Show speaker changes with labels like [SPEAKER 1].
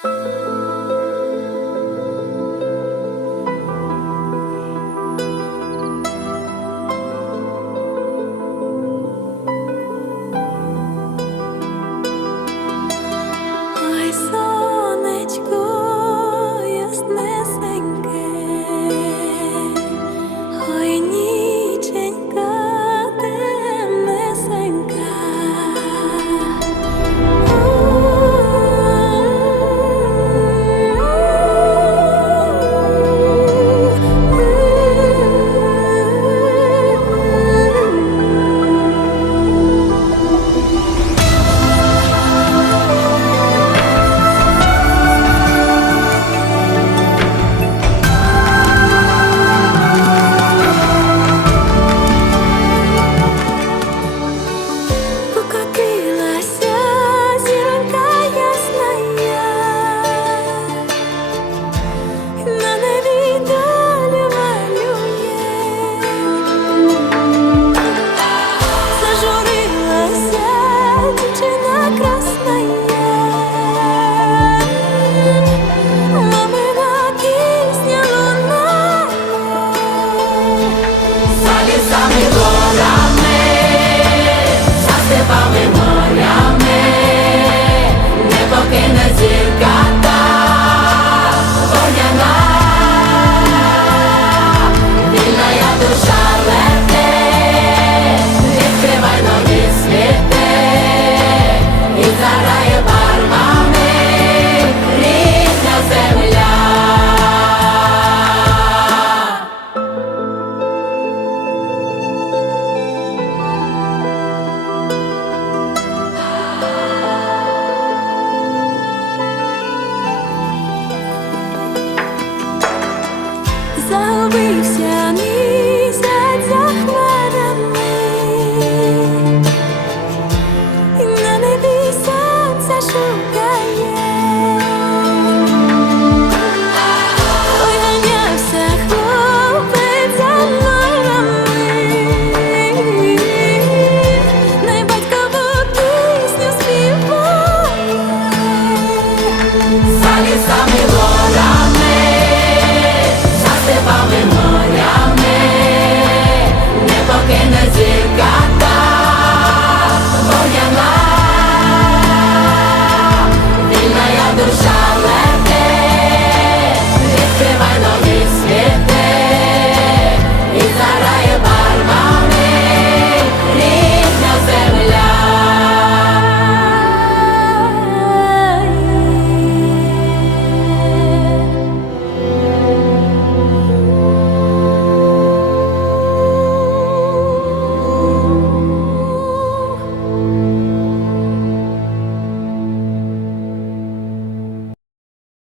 [SPEAKER 1] Música Загубився мій